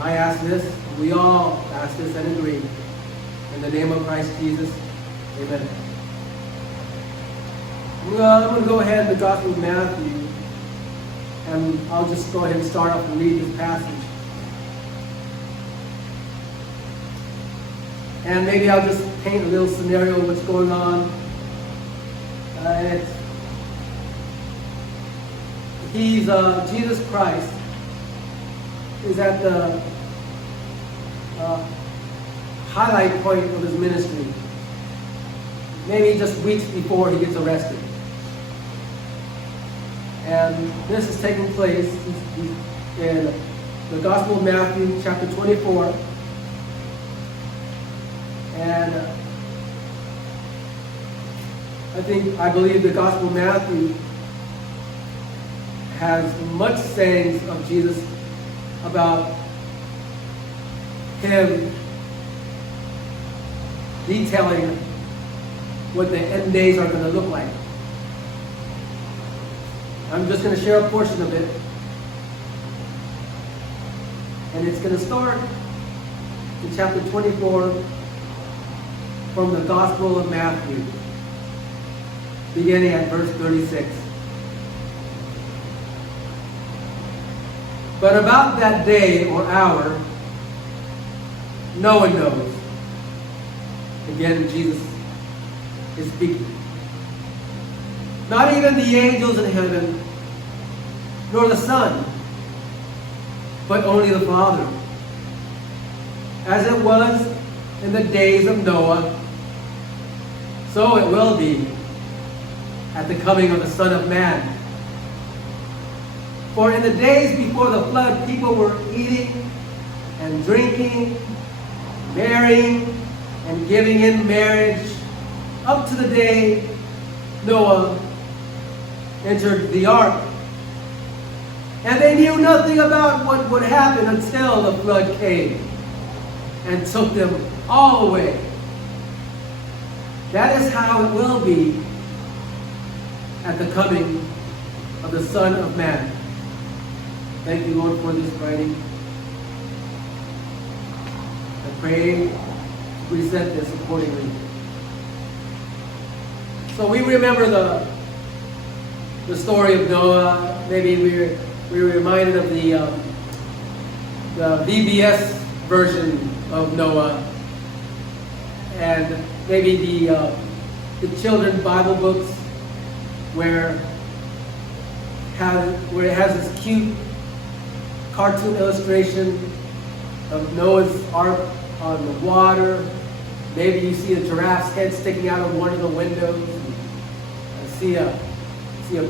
I ask this, we all ask this and agree. In the name of Christ Jesus, amen. I'm going to go ahead in the Gospel of Matthew, and I'll just go ahead and start off and read this passage. And maybe I'll just paint a little scenario of what's going on. Jesus Christ is at the highlight point of his ministry. Maybe just weeks before he gets arrested. And this is taking place in the Gospel of Matthew, chapter 24. And I believe the Gospel of Matthew has much sayings of Jesus about him detailing what the end days are going to look like. I'm just going to share a portion of it. And it's going to start in chapter 24 from the Gospel of Matthew, beginning at verse 36. But about that day or hour, no one knows. Again, Jesus is speaking. Not even the angels in heaven, nor the Son, but only the Father. As it was in the days of Noah, so it will be at the coming of the Son of Man. For in the days before the flood, people were eating and drinking, marrying and giving in marriage, up to the day Noah entered the ark. And they knew nothing about what would happen until the flood came and took them all away. That is how it will be at the coming of the Son of Man. Thank you, Lord, for this writing. I pray to present this accordingly. So we remember the story of Noah. Maybe we're reminded of the VBS version of Noah, and maybe the children's Bible books where it has this cute cartoon illustration of Noah's Ark on the water. Maybe you see a giraffe's head sticking out of one of the windows. I see a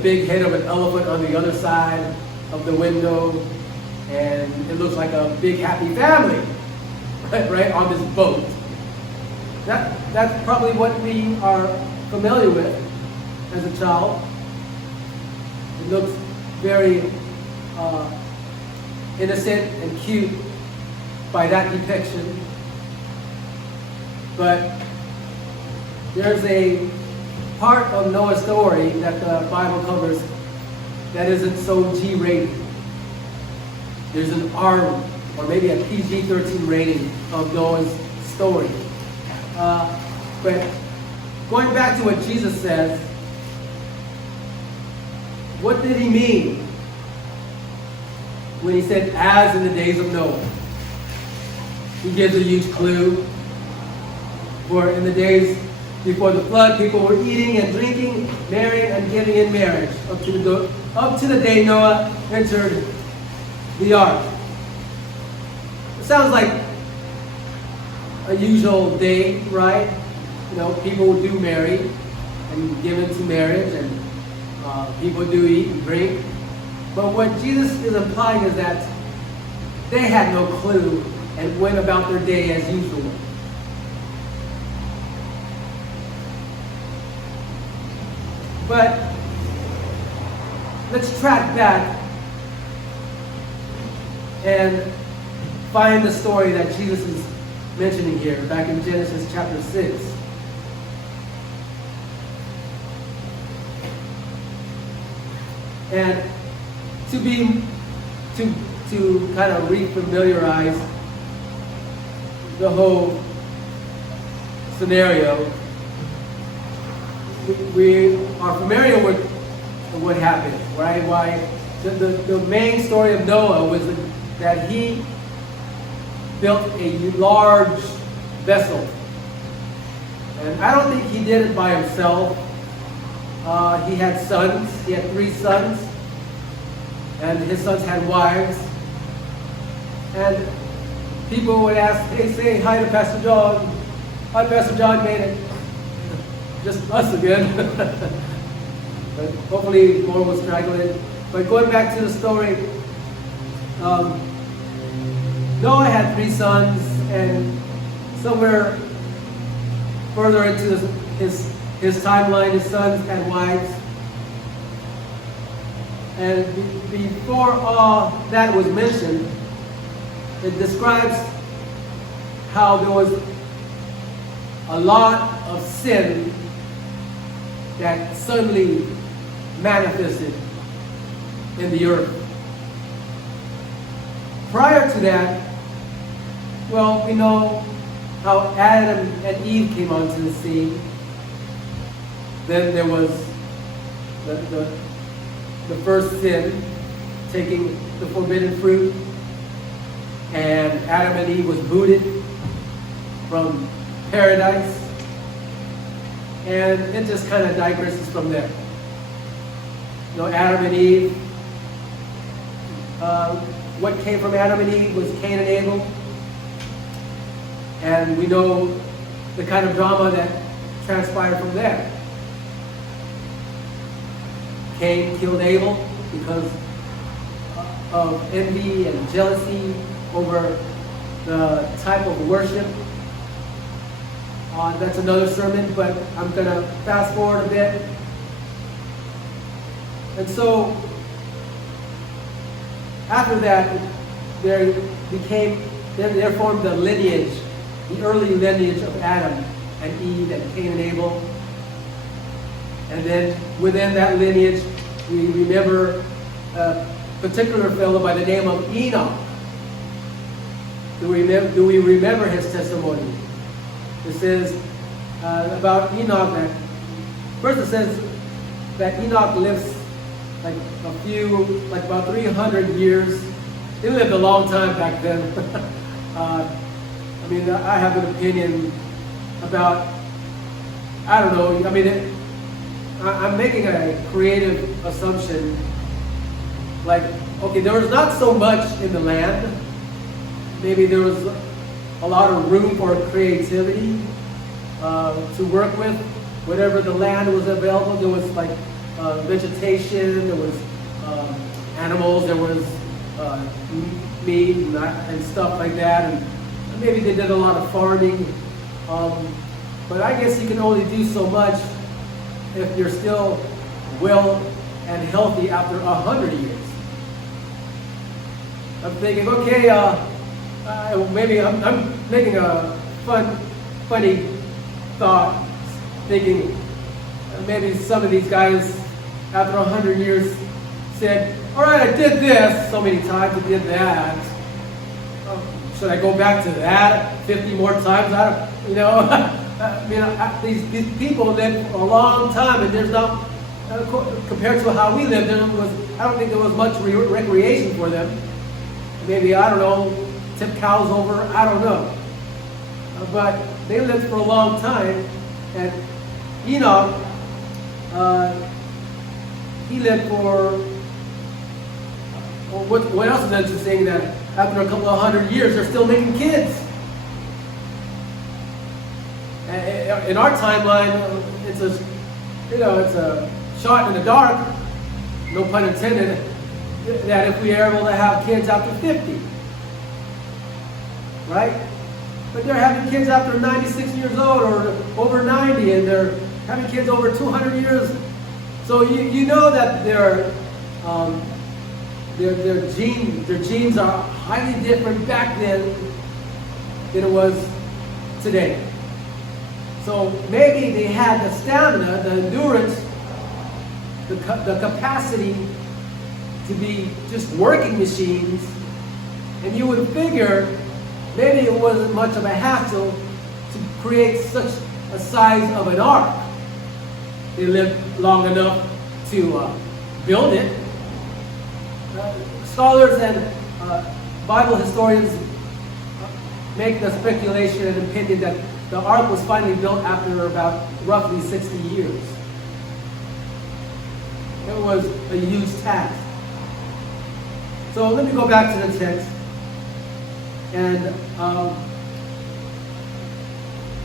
big head of an elephant on the other side of the window, and it looks like a big happy family right on this boat. That's probably what we are familiar with as a child. It looks very innocent and cute by that depiction. But there's a part of Noah's story that the Bible covers that isn't so G-rated. There's an R or maybe a PG-13 rating of Noah's story. But going back to what Jesus says, what did he mean when he said, as in the days of Noah? He gives a huge clue. For in the days before the flood, people were eating and drinking, marrying and giving in marriage, up to the day Noah entered the ark. It sounds like a usual day, right? You know, people do marry and give into marriage, and people do eat and drink. But what Jesus is implying is that they had no clue and went about their day as usual. But let's track back and find the story that Jesus is mentioning here, back in Genesis chapter 6. And to to kind of refamiliarize the whole scenario, we are familiar with what happened, right? Why the main story of Noah was that he built a large vessel. And I don't think he did it by himself. He had sons. He had 3 sons. And his sons had wives. And people would ask, hey, say hi to Pastor John. Hi, Pastor John made it. Just us again. But hopefully more will straggle in. But going back to the story, Noah had 3 sons, and somewhere further into his timeline, his sons had wives. And before all that was mentioned, it describes how there was a lot of sin that suddenly manifested in the earth. Prior to that, well, we know how Adam and Eve came onto the scene. Then there was the first sin, taking the forbidden fruit, and Adam and Eve was booted from paradise, and it just kind of digresses from there. You know, Adam and Eve, what came from Adam and Eve was Cain and Abel, and we know the kind of drama that transpired from there. Cain killed Abel because of envy and jealousy over the type of worship. That's another sermon, but I'm going to fast forward a bit. And so, after that, there formed the lineage, the early lineage of Adam and Eve and Cain and Abel. And then within that lineage, we remember a particular fellow by the name of Enoch. Do we remember his testimony? It says about Enoch that, first it says that Enoch lives like about 300 years. He lived a long time back then. I mean, I have an opinion about, I don't know, I mean, I'm making a creative assumption. Like, okay, there was not so much in the land. Maybe there was a lot of room for creativity to work with. Whatever the land was available, there was like vegetation, there was animals, there was meat and stuff like that. And maybe they did a lot of farming. But I guess you can only do so much if you're still well and healthy after 100 years. I'm thinking, okay, maybe I'm making a funny thought, thinking maybe some of these guys after 100 years said, all right, I did this so many times, I did that. Should I go back to that 50 more times? I mean, these people lived for a long time, and there's not, compared to how we lived, I don't think there was much recreation for them. Maybe, I don't know, tip cows over, I don't know. But they lived for a long time, and Enoch, he lived for, what else is interesting, that after a couple of 100 years, they're still making kids. In our timeline, it's a shot in the dark, no pun intended, that if we are able to have kids after 50, right? But they're having kids after 96 years old or over 90, and they're having kids over 200 years. So you know that their genes are highly different back then than it was today. So maybe they had the stamina, the endurance, the capacity to be just working machines And you would figure maybe it wasn't much of a hassle to create such a size of an ark. They lived long enough to build it. Scholars and Bible historians make the speculation and opinion that the ark was finally built after about roughly 60 years. It was a huge task. So let me go back to the text. And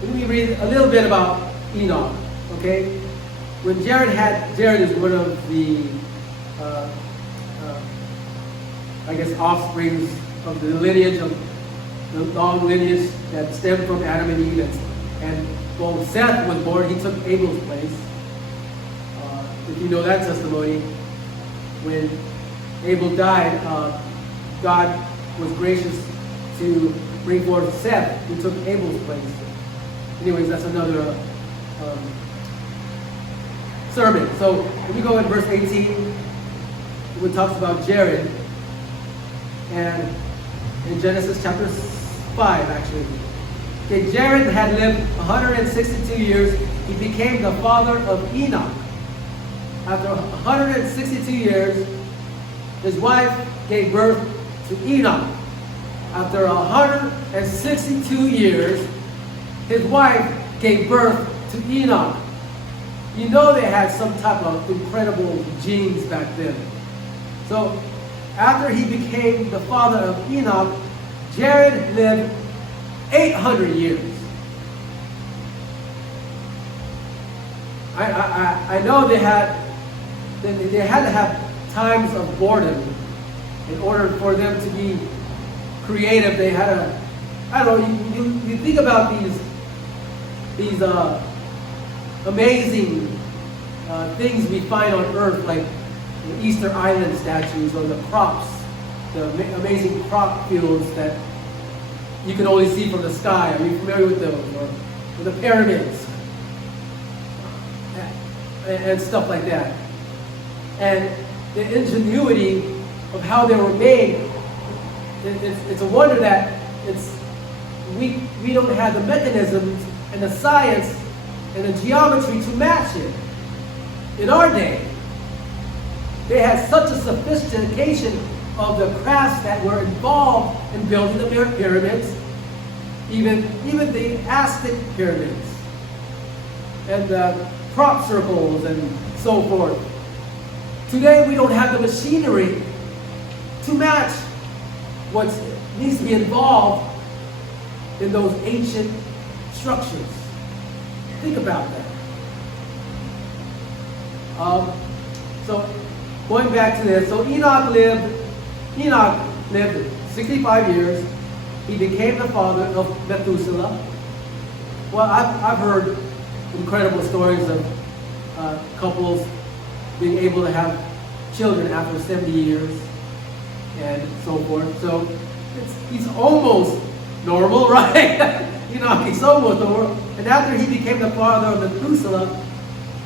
let me read a little bit about Enoch, okay? When Jared is one of the, offsprings of the lineage of the long lineage that stemmed from Adam and Eve. And when Seth was born, he took Abel's place. If you know that testimony, when Abel died, God was gracious to bring forth Seth, who took Abel's place. Anyways, that's another sermon. So if we go in verse 18, it talks about Jared. And in Genesis chapter 5, actually. Okay, Jared had lived 162 years. He became the father of Enoch. After 162 years, his wife gave birth to Enoch. After 162 years, his wife gave birth to Enoch. You know they had some type of incredible genes back then. So after he became the father of Enoch, Jared lived 800 years. I know they had to have times of boredom in order for them to be creative. They had a, I don't know, you think about these amazing things we find on Earth, like the Easter Island statues or the crops, the amazing crop fields that you can only see from the sky. Are you familiar with those? Or the pyramids and stuff like that. And the ingenuity of how they were made, it's a wonder that we don't have the mechanisms and the science and the geometry to match it. In our day, they had such a sophistication of the crafts that were involved in building the pyramids, even the Aztec pyramids, and the crop circles and so forth. Today we don't have the machinery to match what needs to be involved in those ancient structures. Think about that. So going back to this, so Enoch lived 65 years. He became the father of Methuselah. Well, I've heard incredible stories of couples being able to have children after 70 years and so forth. So he's almost normal, right? He's almost normal. And after he became the father of Methuselah,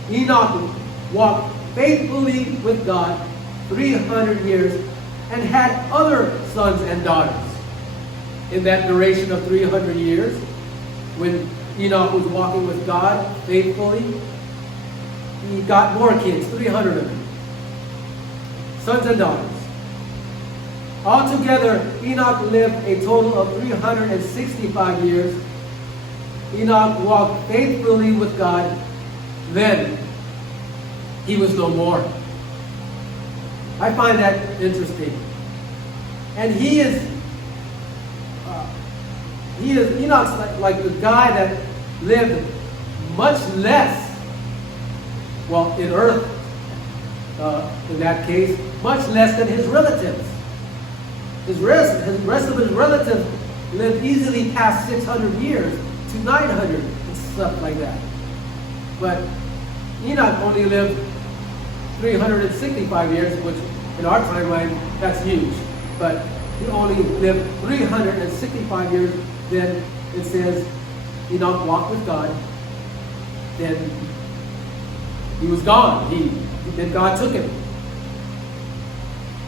Enoch walked faithfully with God 300 years and had other sons and daughters. In that duration of 300 years, when Enoch was walking with God faithfully, he got more kids, 300 of them, sons and daughters. Altogether, Enoch lived a total of 365 years. Enoch walked faithfully with God. Then he was no more. I find that interesting. And Enoch's like the guy that lived much less, well, in earth, in that case, much less than his relatives. His rest of his relatives lived easily past 600 years to 900 and stuff like that. But Enoch only lived 365 years, which in our timeline, that's huge. But he only lived 365 years. Then it says Enoch walked with God. Then he was gone. Then God took him.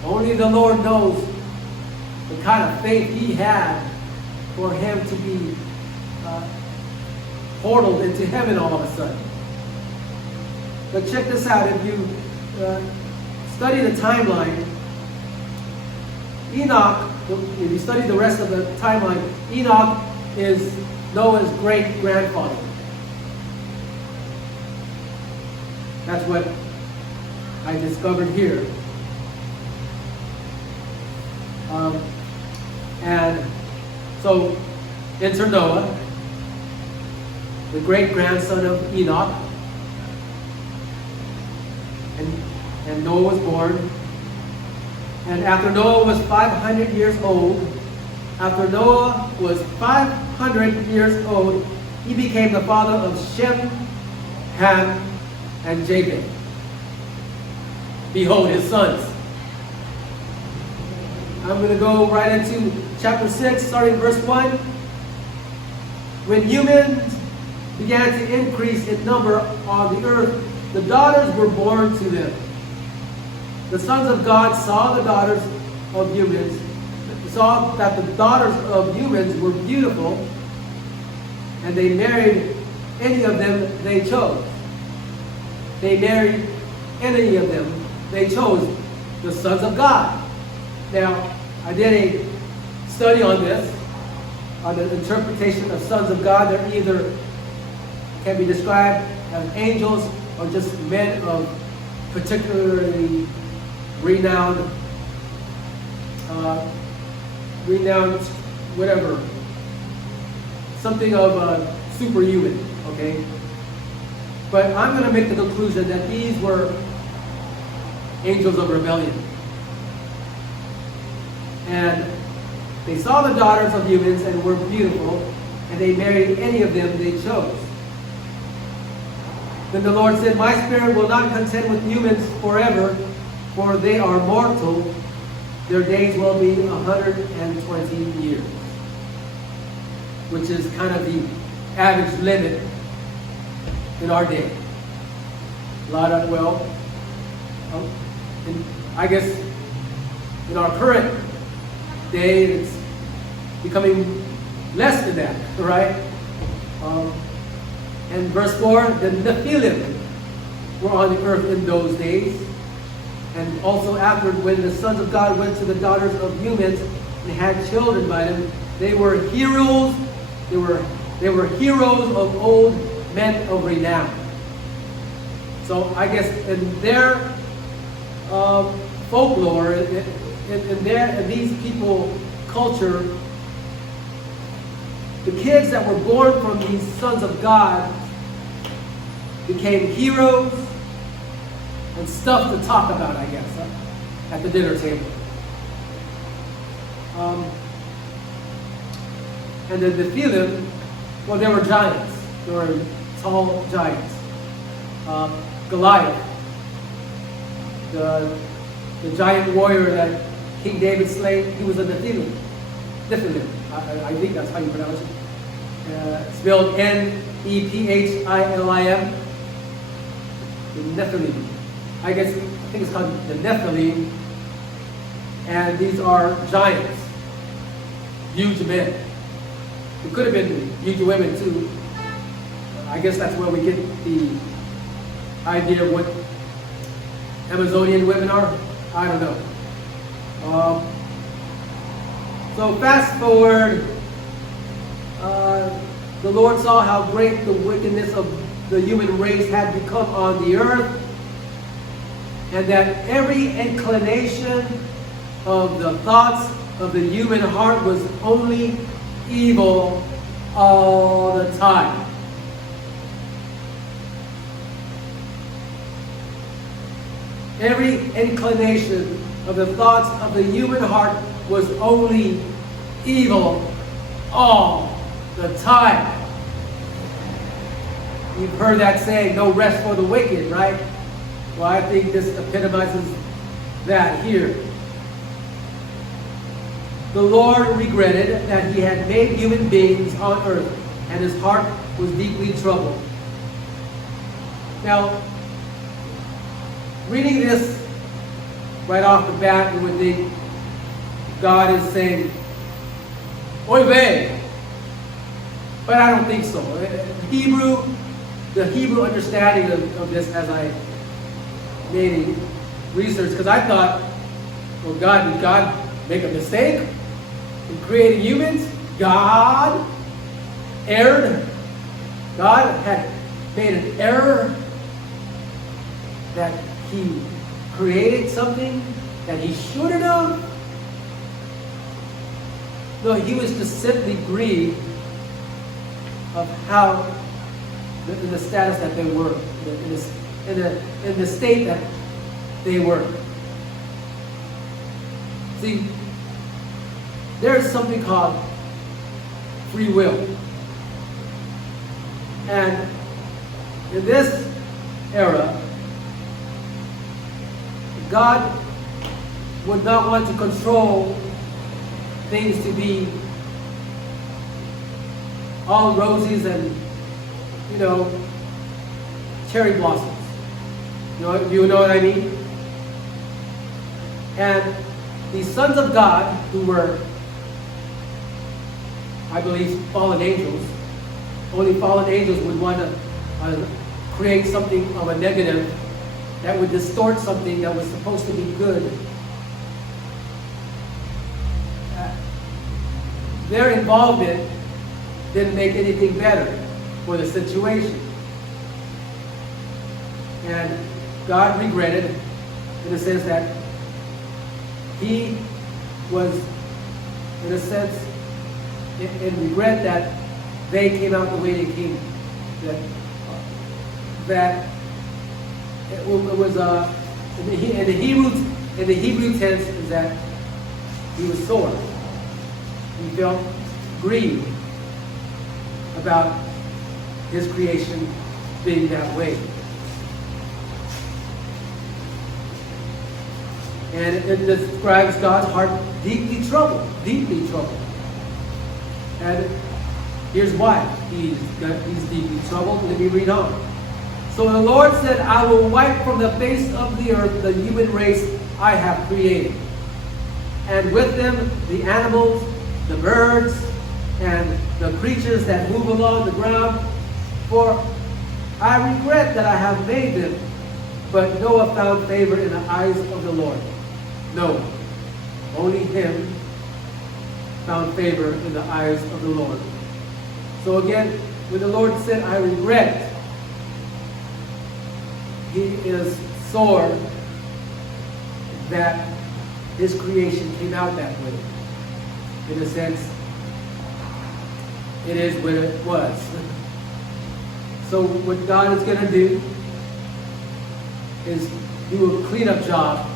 Only the Lord knows the kind of faith he had for him to be portaled into heaven all of a sudden. But check this out. If you study the timeline, Enoch, if you study the rest of the timeline, Enoch is Noah's great-grandfather. That's what I discovered here. And so, enter Noah, the great-grandson of Enoch. And Noah was born. And after Noah was 500 years old, he became the father of Shem, Ham, and Japheth. Behold his sons. I'm going to go right into chapter 6, starting verse 1. When humans began to increase in number on the earth, the daughters were born to them. The sons of God saw the daughters of humans, saw that the daughters of humans were beautiful, and they married any of them they chose. They married any of them they chose, the sons of God. Now, I did a study on this, on the interpretation of sons of God. They're either can be described as angels or just men of particularly renowned, whatever, something of superhuman, okay? But I'm going to make the conclusion that these were angels of rebellion. And they saw the daughters of humans and were beautiful, and they married any of them they chose. Then the Lord said, my spirit will not contend with humans forever, for they are mortal. Their days will be 120 years, which is kind of the average limit in our day. A lot of, I guess in our current day, it's becoming less than that, right? And verse 4, the Nephilim were on the earth in those days. And also after, when the sons of God went to the daughters of humans and had children by them, they were heroes. They were heroes of old men of renown. So I guess in their folklore, in these people culture, the kids that were born from these sons of God became heroes and stuff to talk about, I guess, at the dinner table. And the Nephilim, well, they were giants. They were tall giants. Goliath, the giant warrior that King David slayed, he was a Nephilim. Nephilim, I think that's how you pronounce it. Spelled Nephilim. The Nephilim. I think it's called the Nephilim. And these are giants. Huge men. It could have been huge women too. I guess that's where we get the idea of what Amazonian women are. I don't know. So fast forward, the Lord saw how great the wickedness of the human race had become on the earth, and that every inclination of the thoughts of the human heart was only evil all the time. Every inclination of the thoughts of the human heart was only evil all the time. You've heard that saying, no rest for the wicked, right? Well, I think this epitomizes that here. The Lord regretted that he had made human beings on earth, and his heart was deeply troubled. Now, reading this right off the bat, you would think, God is saying, oy vey. But I don't think so. The Hebrew understanding of this, as I made research, because I thought, well, did God make a mistake in creating humans? God erred. God had made an error that he created something that he shouldn't have. No, he was just simply grieved of how, in the status that they were, in the state that they were. See, there is something called free will. And in this era, God would not want to control things to be all roses and, cherry blossoms. You know what I mean? And the sons of God, who were, I believe, fallen angels, only fallen angels would want to create something of a negative that would distort something that was supposed to be good. Their involvement didn't make anything better for the situation. And God regretted, in the sense that he was, in a sense, in regret that they came out the way they came. That it was in the Hebrew tense is that he was sore. He felt grieved about his creation being that way. And it describes God's heart deeply troubled. And here's why he's deeply troubled. Let me read on. So the Lord said, I will wipe from the face of the earth the human race I have created, and with them the animals, the birds, and the creatures that move along the ground. For I regret that I have made them. But Noah found favor in the eyes of the Lord. No, only him found favor in the eyes of the Lord. So again, when the Lord said, I regret, he is sore that his creation came out that way. In a sense, it is what it was. So what God is going to do is do a cleanup job.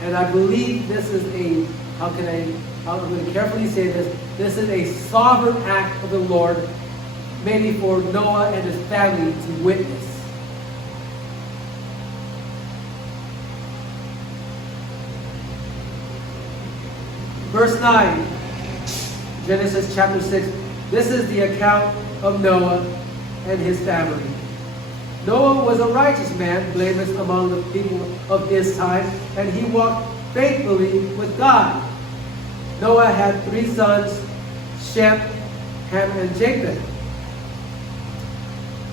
And I believe this is I'm going to carefully say this is a sovereign act of the Lord, maybe for Noah and his family to witness. Verse 9, Genesis chapter 6. This is the account of Noah and his family. Noah was a righteous man, blameless among the people of his time, and he walked faithfully with God. Noah had 3 sons, Shem, Ham, and Japheth.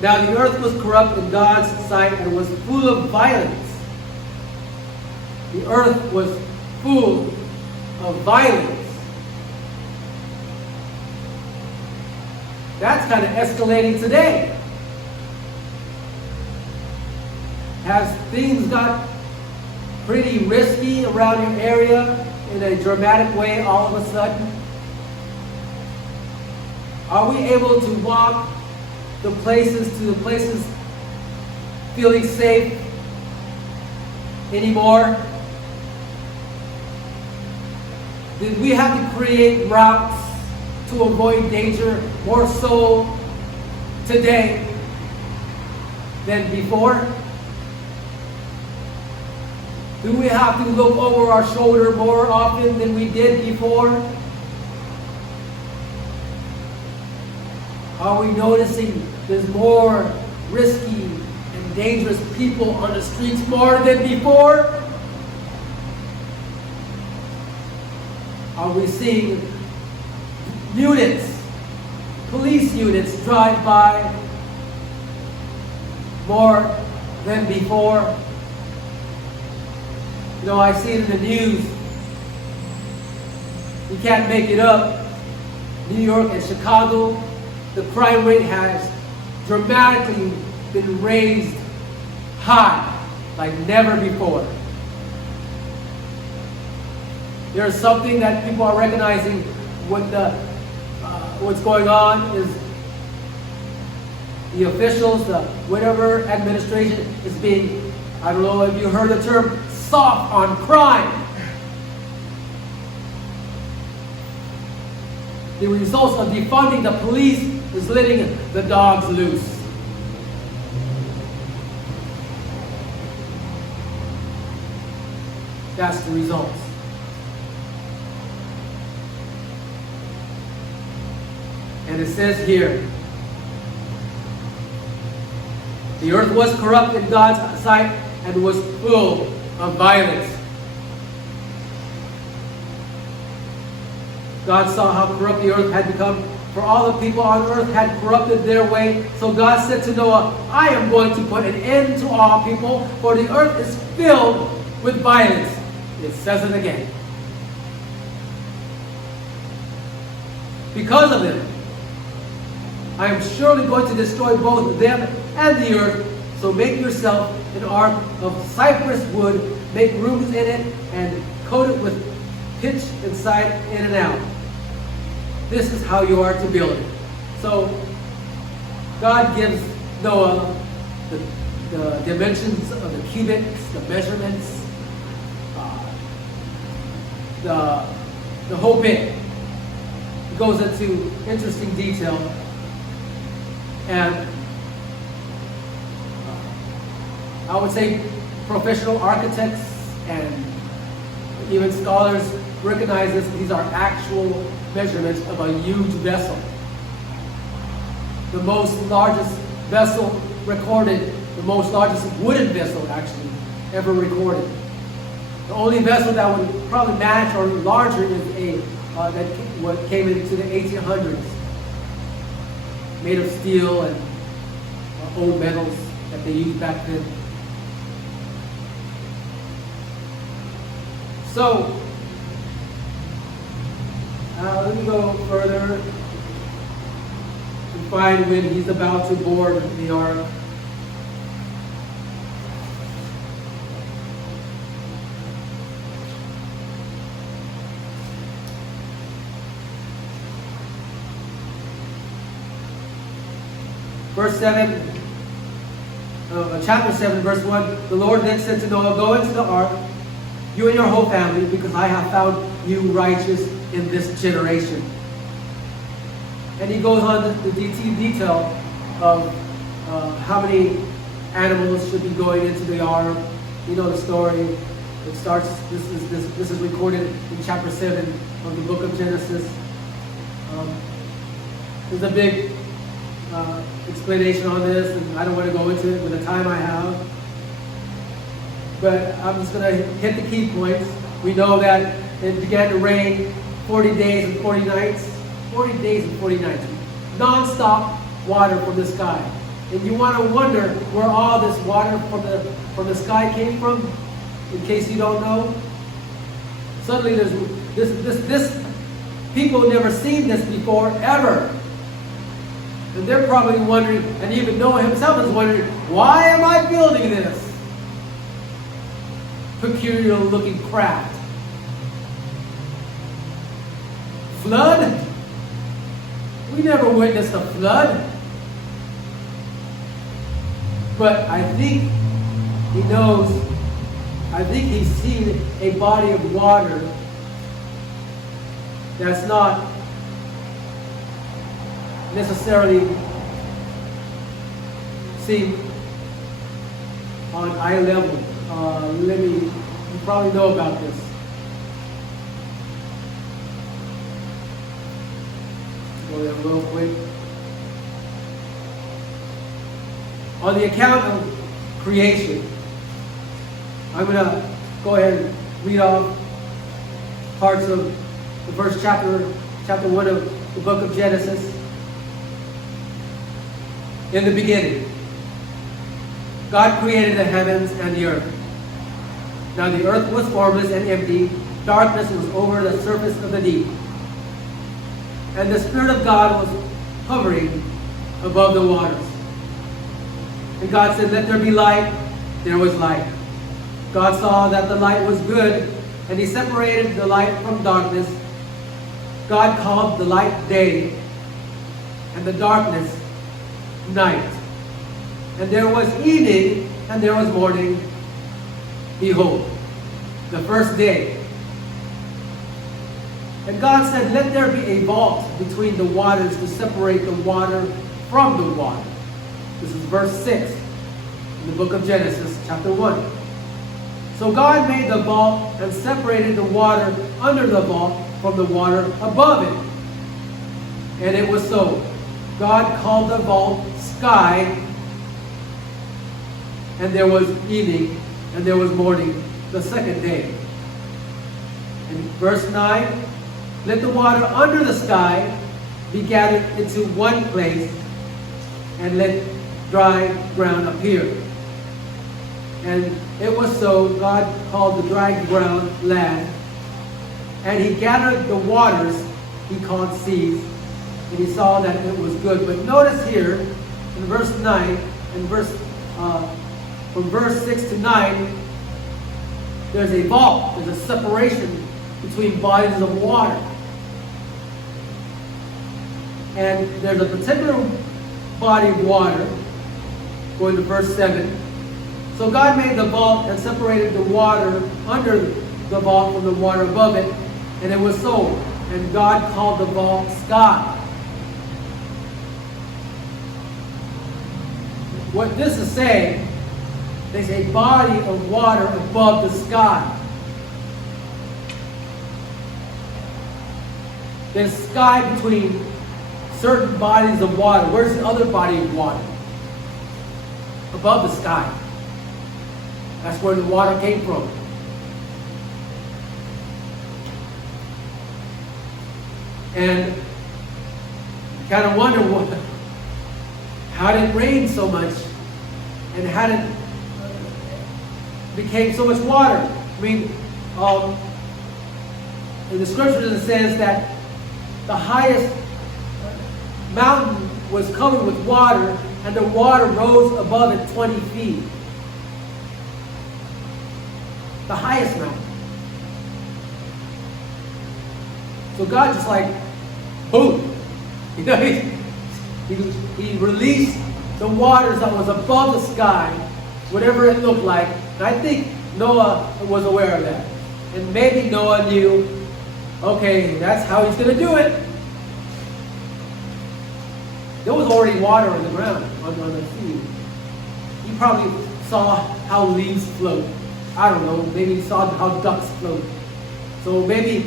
Now the earth was corrupt in God's sight and was full of violence. The earth was full of violence. That's kind of escalating today. Has things got pretty risky around your area in a dramatic way all of a sudden? Are we able to walk to the places feeling safe anymore? Did we have to create routes to avoid danger more so today than before? Do we have to look over our shoulder more often than we did before? Are we noticing there's more risky and dangerous people on the streets more than before? are we seeing units, police units drive by more than before. You know, I see it in the news. You can't make it up. New York and Chicago, the crime rate has dramatically been raised high like never before. There's something that people are recognizing what's going on is the officials, the whatever administration is being, I don't know if you heard the term, soft on crime. The results of defunding the police is letting the dogs loose. That's the results. And it says here, the earth was corrupt in God's sight and was full of violence. God saw how corrupt the earth had become, for all the people on earth had corrupted their way. So God said to Noah, I am going to put an end to all people, for the earth is filled with violence. It says it again. Because of them, I am surely going to destroy both them and the earth. So make yourself an ark of cypress wood, make rooms in it, and coat it with pitch inside, in and out. This is how you are to build it. So God gives Noah the dimensions of the cubits, the measurements, the whole bit. It goes into interesting detail. And I would say professional architects and even scholars recognize this. These are actual measurements of a huge vessel. The most largest vessel recorded, the most largest wooden vessel actually ever recorded. The only vessel that would probably match or larger is what came into the 1800s, made of steel and old metals that they used back then. So, let me go further and find when he's about to board the ark. Verse 7, chapter 7, verse 1, the Lord then said to Noah, go into the ark, you and your whole family, because I have found you righteous in this generation. And he goes on the detail of how many animals should be going into the ark. You know the story. It starts, this is recorded in chapter 7 of the book of Genesis. There's a big explanation on this, and I don't want to go into it with the time I have. But I'm just going to hit the key points. We know that it began to rain 40 days and 40 nights. 40 days and 40 nights. Non-stop water from the sky. And you want to wonder where all this water from the sky came from? In case you don't know. Suddenly there's this people have never seen this before, ever. And they're probably wondering, and even Noah himself is wondering, why am I building this peculiar looking craft? Flood? We never witnessed a flood. But I think he knows, I think he's seen a body of water that's not necessarily seen on eye level. You probably know about this. Go there real quick. On the account of creation, I'm going to go ahead and read off parts of the first chapter 1 of the book of Genesis. In the beginning, God created the heavens and the earth. Now the earth was formless and empty. Darkness was over the surface of the deep. And the Spirit of God was hovering above the waters. And God said, "Let there be light." There was light. God saw that the light was good, and He separated the light from darkness. God called the light day, and the darkness night. And there was evening, and there was morning. Behold, the first day. And God said, "Let there be a vault between the waters to separate the water from the water." This is verse 6 in the book of Genesis, chapter 1. So God made the vault and separated the water under the vault from the water above it. And it was so. God called the vault sky, and there was evening, and there was morning, the second day. And verse 9, let the water under the sky be gathered into one place, and let dry ground appear. And it was so. God called the dry ground land, and He gathered the waters He called seas, and He saw that it was good. But notice here in verse 9, and from verse 6 to 9, there's a vault, there's a separation between bodies of water. And there's a particular body of water, going to verse 7. So God made the vault and separated the water under the vault from the water above it, and it was so. And God called the vault sky. What this is saying, there's a body of water above the sky. There's sky between certain bodies of water. Where's the other body of water? Above the sky. That's where the water came from. And you kind of wonder how did it rain so much, and how did it became so much water. I mean, in the scriptures it says that the highest mountain was covered with water, and the water rose above it 20 feet. The highest mountain. So God just like, boom. You know, he released the waters that was above the sky, whatever it looked like. And I think Noah was aware of that. And maybe Noah knew, okay, that's how He's going to do it. There was already water on the ground, on the sea. He probably saw how leaves float. I don't know, maybe he saw how ducks float. So maybe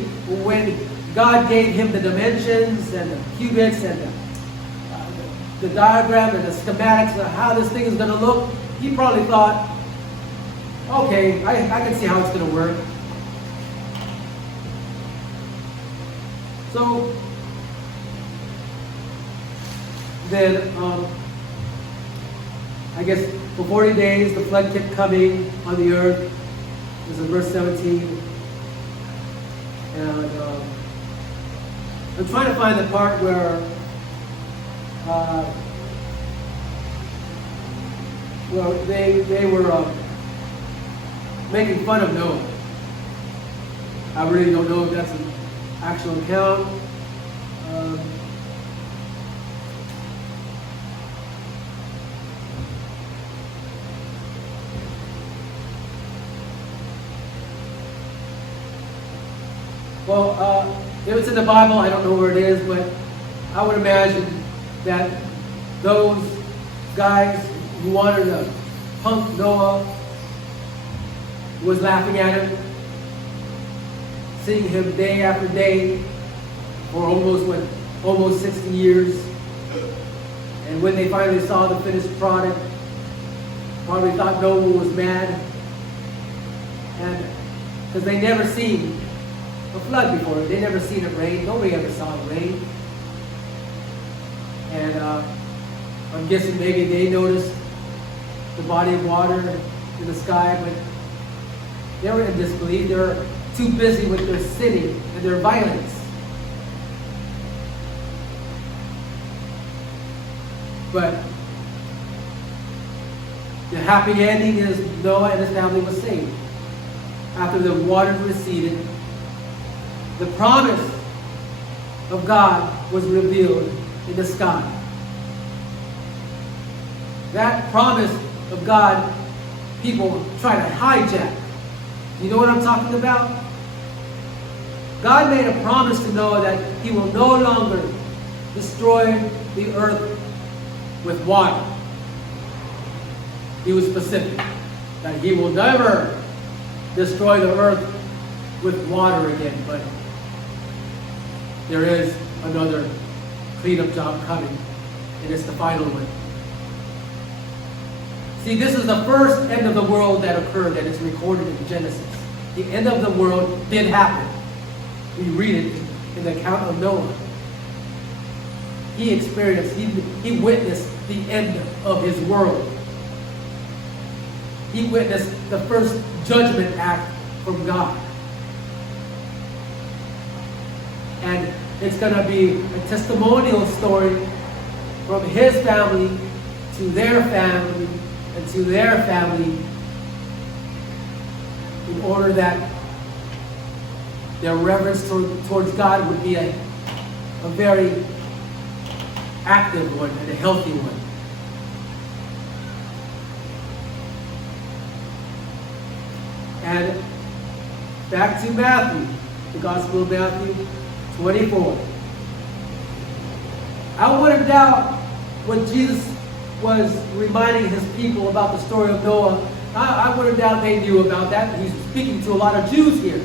when God gave him the dimensions and the cubits and the diagram and the schematics of how this thing is going to look, he probably thought, okay, I can see how it's going to work. So then, I guess for 40 days the flood kept coming on the earth. This is verse 17. And I'm trying to find the part where they were making fun of Noah. I really don't know if that's an actual account. Well, if it's in the Bible, I don't know where it is, but I would imagine that those guys who wanted to punk Noah was laughing at him, seeing him day after day for almost 60 years. And when they finally saw the finished product, probably thought Noah was mad, and because they never seen a flood before. They never seen it rain. Nobody ever saw it rain. And I'm guessing maybe they noticed the body of water in the sky, but they were in disbelief. They were too busy with their sinning and their violence. But the happy ending is Noah and his family was saved. After the waters receded, the promise of God was revealed in the sky. That promise of God, people try to hijack. You know what I'm talking about? God made a promise to Noah that he will no longer destroy the earth with water. He was specific that he will never destroy the earth with water again, but there is another cleanup job coming, and it's the final one. See, this is the first end of the world that occurred, and it's recorded in Genesis. The end of the world did happen. We read it in the account of Noah. He experienced, he witnessed the end of his world. He witnessed the first judgment act from God. And it's going to be a testimonial story from his family to their family and to their family, in order that their reverence towards God would be a very active one and a healthy one. And back to Matthew, the Gospel of Matthew 24. I wouldn't doubt when Jesus was reminding his people about the story of Noah. I wouldn't doubt they knew about that. He's speaking to a lot of Jews here.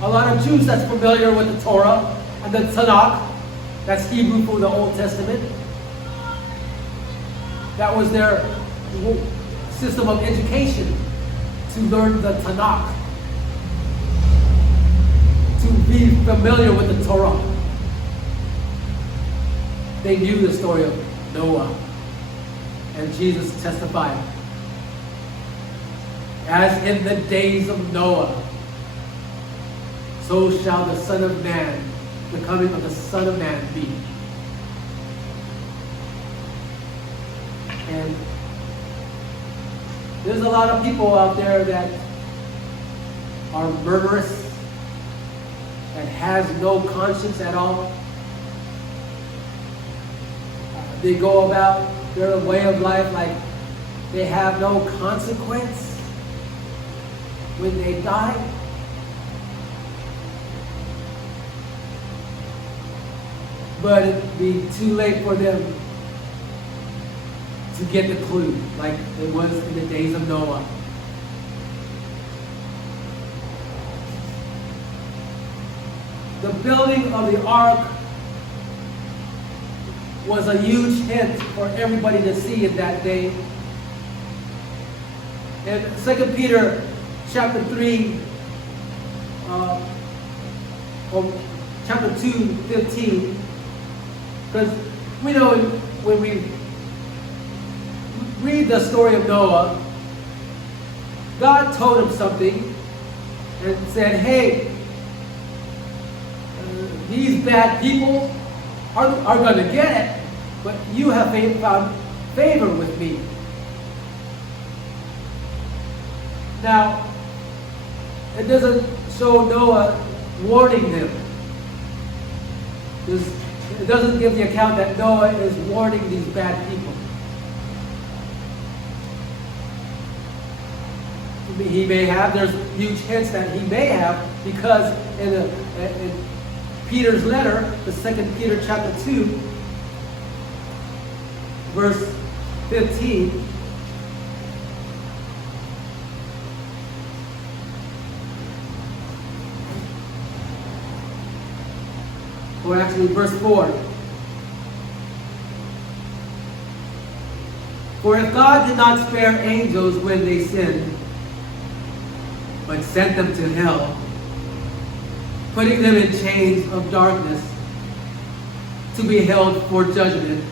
A lot of Jews that's familiar with the Torah and the Tanakh. That's Hebrew for the Old Testament. That was their system of education, to learn the Tanakh, to be familiar with the Torah. They knew the story of Noah, and Jesus testified, as in the days of Noah, so shall the Son of Man, the coming of the Son of Man be. And there's a lot of people out there that are murderous, that has no conscience at all. They go about their way of life like they have no consequence when they die. But it'd be too late for them to get the clue, like it was in the days of Noah. The building of the ark was a huge hint for everybody to see in that day. In 2 Peter chapter 3, or chapter 2, 15, because we know when we read the story of Noah, God told him something and said, hey, these bad people are going to get it, but you have found favor with me. Now, it doesn't show Noah warning them. It doesn't give the account that Noah is warning these bad people. He may have, there's huge hints that he may have, because in Peter's letter, the 2 Peter chapter 2, verse 15, or actually verse 4. For if God did not spare angels when they sinned, but sent them to hell putting them in chains of darkness to be held for judgment.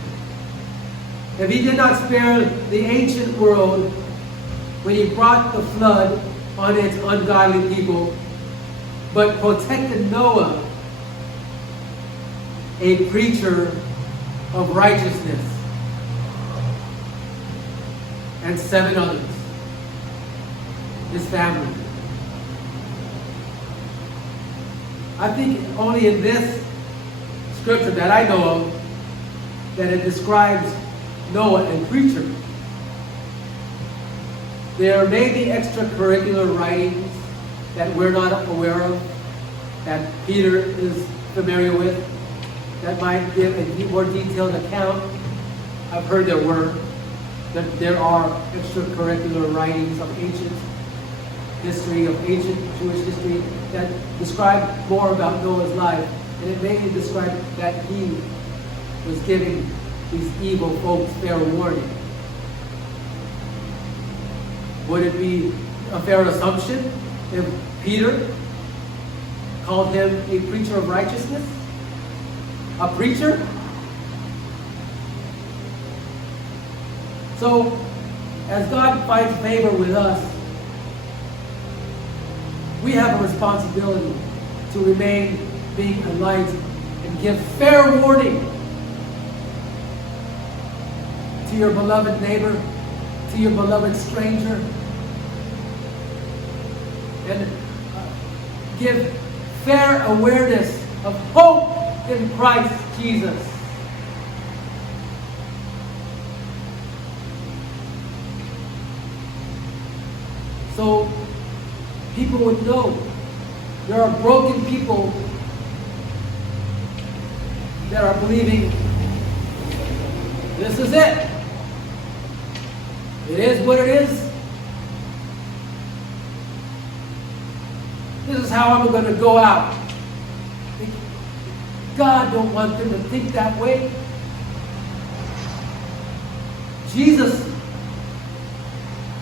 If he did not spare the ancient world when he brought the flood on its ungodly people, but protected Noah, a preacher of righteousness, and 7 others, his family. I think only in this scripture that I know of that it describes Noah, a preacher. There may be extracurricular writings that we're not aware of, that Peter is familiar with, that might give a more detailed account. I've heard that there are extracurricular writings of ancient history, of ancient Jewish history, that describe more about Noah's life. And it may describe that he was giving these evil folks fair warning. Would it be a fair assumption if Peter called him a preacher of righteousness? A preacher? So, as God finds favor with us, we have a responsibility to remain being a light and give fair warning to your beloved neighbor, to your beloved stranger, and give fair awareness of hope in Christ Jesus. So people would know there are broken people that are believing this is it. It is what it is. This is how I'm going to go out. God don't want them to think that way. Jesus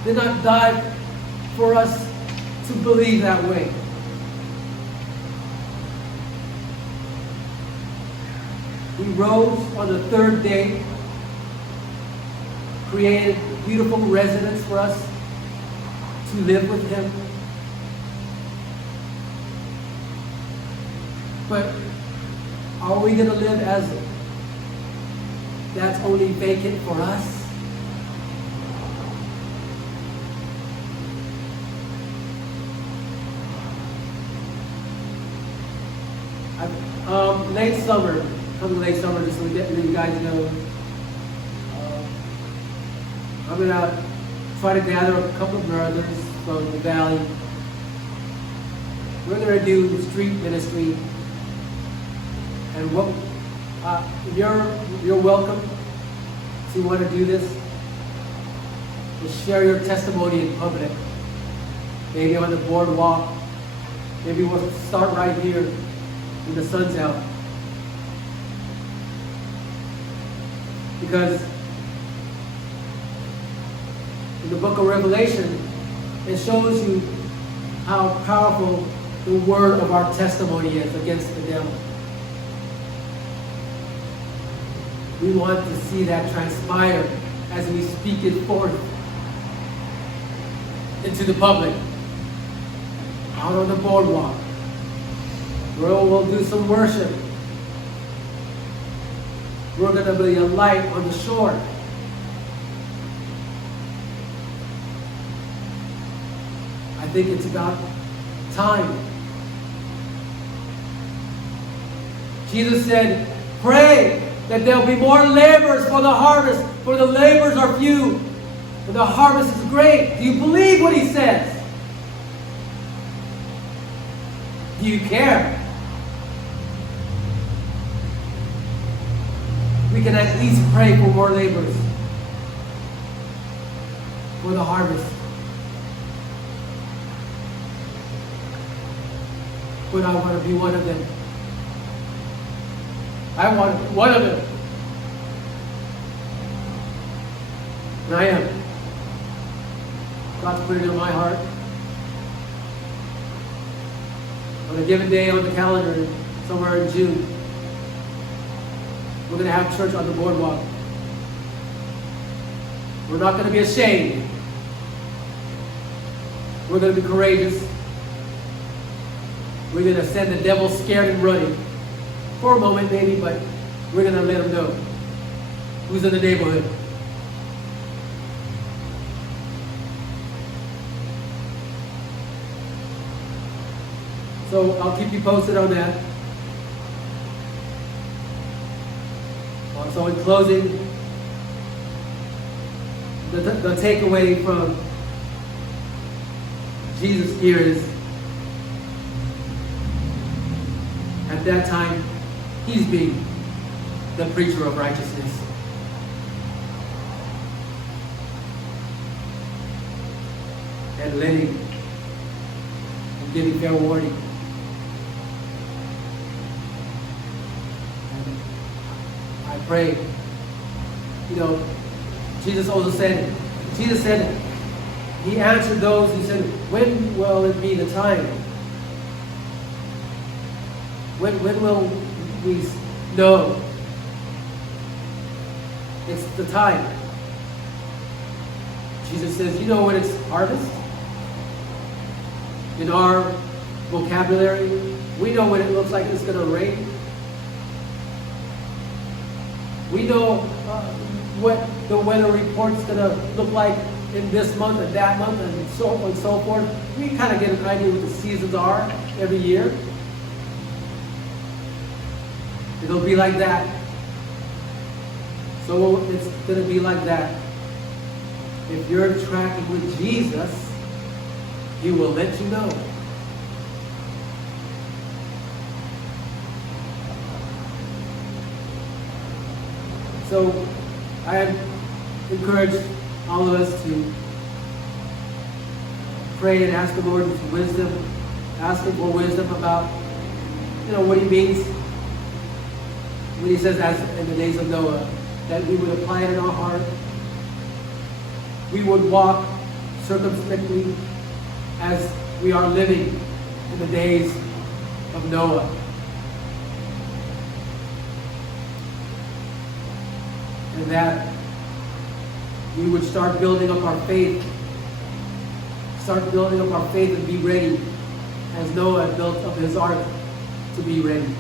did not die for us to believe that way. He rose on the 3rd day, created a beautiful residence for us to live with him. But are we going to live as that's only vacant for us? Late summer, coming late summer, just to let you guys know, I'm going to try to gather a couple of brothers from the valley. We're going to do street ministry. And what you're welcome to want to do this. To share your testimony in public. Maybe on the boardwalk. Maybe we'll start right here when the sun's out. Because in the book of Revelation, it shows you how powerful the word of our testimony is against the devil. We want to see that transpire as we speak it forth into the public, out on the boardwalk, where we'll do some worship. We're going to be a light on the shore. I think it's about time. Jesus said, pray that there'll be more laborers for the harvest, for the laborers are few, but the harvest is great. Do you believe what he says? Do you care? We can at least pray for more laborers for the harvest. But I want to be one of them. I want to be one of them. And I am. God's put it in my heart. On a given day on the calendar, somewhere in June, we're going to have church on the boardwalk. We're not going to be ashamed. We're going to be courageous. We're going to send the devil scared and running. For a moment maybe, but we're going to let him know who's in the neighborhood. So I'll keep you posted on that. So in closing, the takeaway from Jesus here is, at that time, he's being the preacher of righteousness. And letting and giving fair warning. And I pray, Jesus said, he answered those, he said, when will it be the time? When will we know it's the time? Jesus says, you know when it's harvest? In our vocabulary, we know when it looks like it's going to rain. We know what the weather report's going to look like in this month and that month and so on and so forth. We kind of get an idea what the seasons are every year. It'll be like that. So it's going to be like that. If you're tracking with Jesus, he will let you know. So I encourage all of us to pray and ask the Lord for wisdom. Ask him for wisdom about, what he means when he says, as in the days of Noah, that we would apply it in our heart. We would walk circumspectly as we are living in the days of Noah. And that we would start building up our faith. Start building up our faith and be ready as Noah built up his ark to be ready.